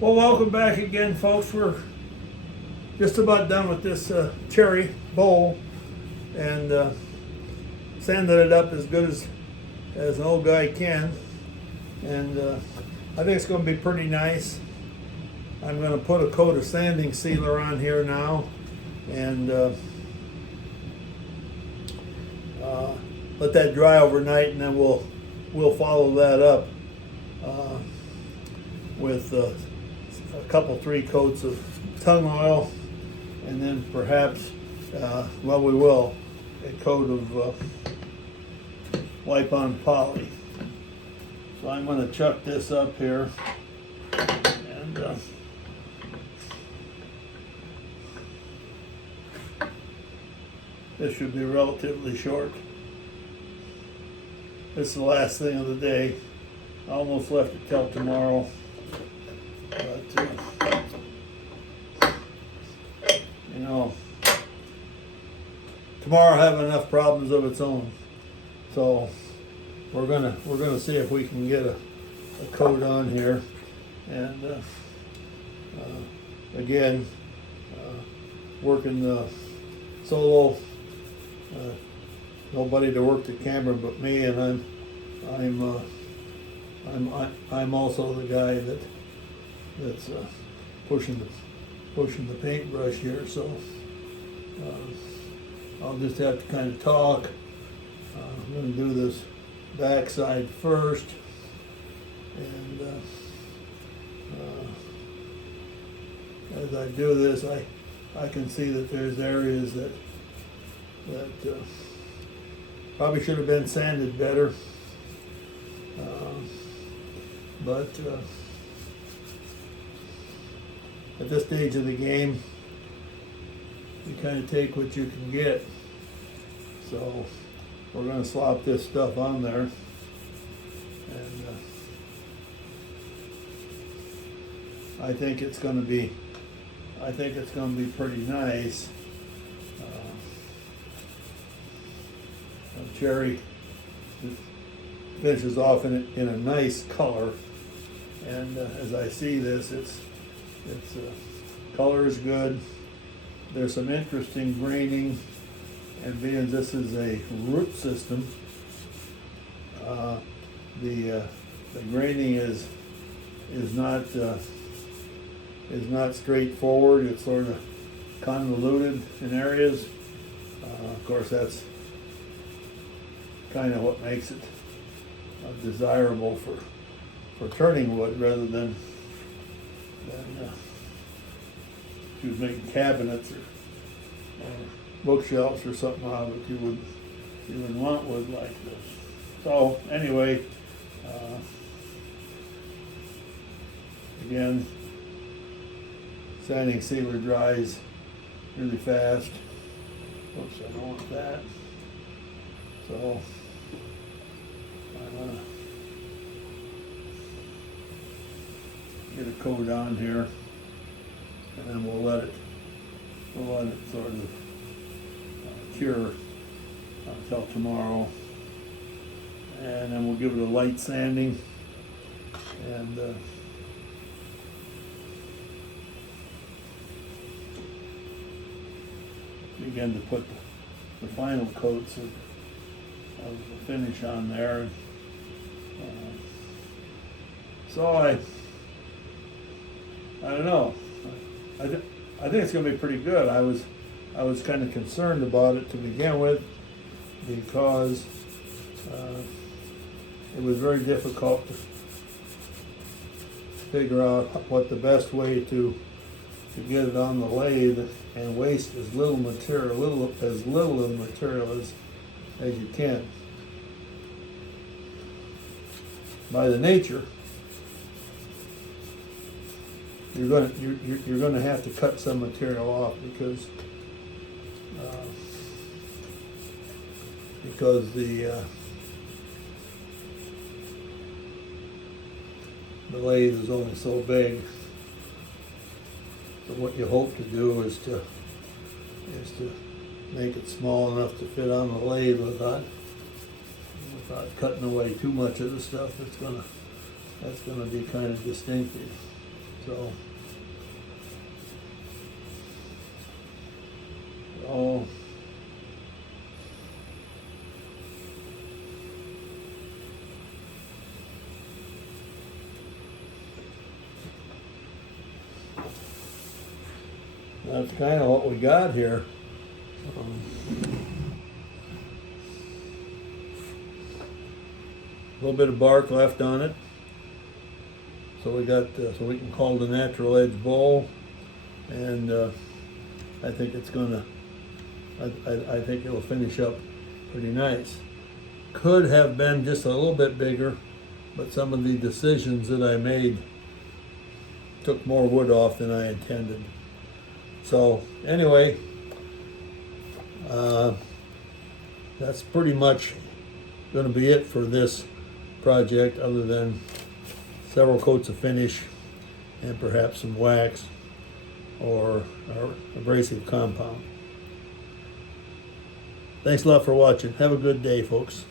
Well, welcome back again, folks. We're just about done with this cherry bowl and sanded it up as good as an old guy can. And I think it's going to be pretty nice. I'm going to put a coat of sanding sealer on here now and let that dry overnight, and then we'll follow that up with a couple, 3 coats of tung oil, and then perhaps, we will, a coat of wipe-on poly. So I'm going to chuck this up here, and this should be relatively short. This is the last thing of the day. I almost left it till tomorrow, but you know, tomorrow will have enough problems of its own. So we're gonna see if we can get a coat on here, and again, working the solo. Nobody to work the camera but me, and I'm also the guy that's pushing the paintbrush here. So I'll just have to kind of talk. I'm going to do this backside first, and as I do this, I can see that there's areas that probably should have been sanded better, but at this stage of the game, you kind of take what you can get. So we're going to slop this stuff on there, and I think it's going to be pretty nice. Cherry finishes off in a nice color, and as I see this, its color is good. There's some interesting graining, and being this is a root system, the graining is not straightforward. It's sort of convoluted in areas. Of course, that's kind of what makes it desirable for turning wood, rather than if you was making cabinets or bookshelves or something out of it, you wouldn't want wood like this. So anyway, again, sanding sealer dries really fast. Oops, I don't want that. So I'm gonna get a coat on here, and then we'll let it sort of cure until tomorrow, and then we'll give it a light sanding, and begin to put the final coats of the finish on there. So I don't know. I think it's going to be pretty good. I was kind of concerned about it to begin with, because it was very difficult to figure out what the best way to get it on the lathe and waste as little material, as little of the material as you can. By the nature, you're going to have to cut some material off, because the lathe is only so big. So what you hope to do is to make it small enough to fit on the lathe without cutting away too much of the stuff that's gonna be kind of distinctive. So, oh. That's kind of what we got here. A little bit of bark left on it. So we got, so we can call the natural edge bull, and I think it's gonna, I think it'll finish up pretty nice. Could have been just a little bit bigger, but some of the decisions that I made took more wood off than I intended. So anyway, that's pretty much going to be it for this project, other than several coats of finish and perhaps some wax or abrasive compound. Thanks a lot for watching. Have a good day, folks.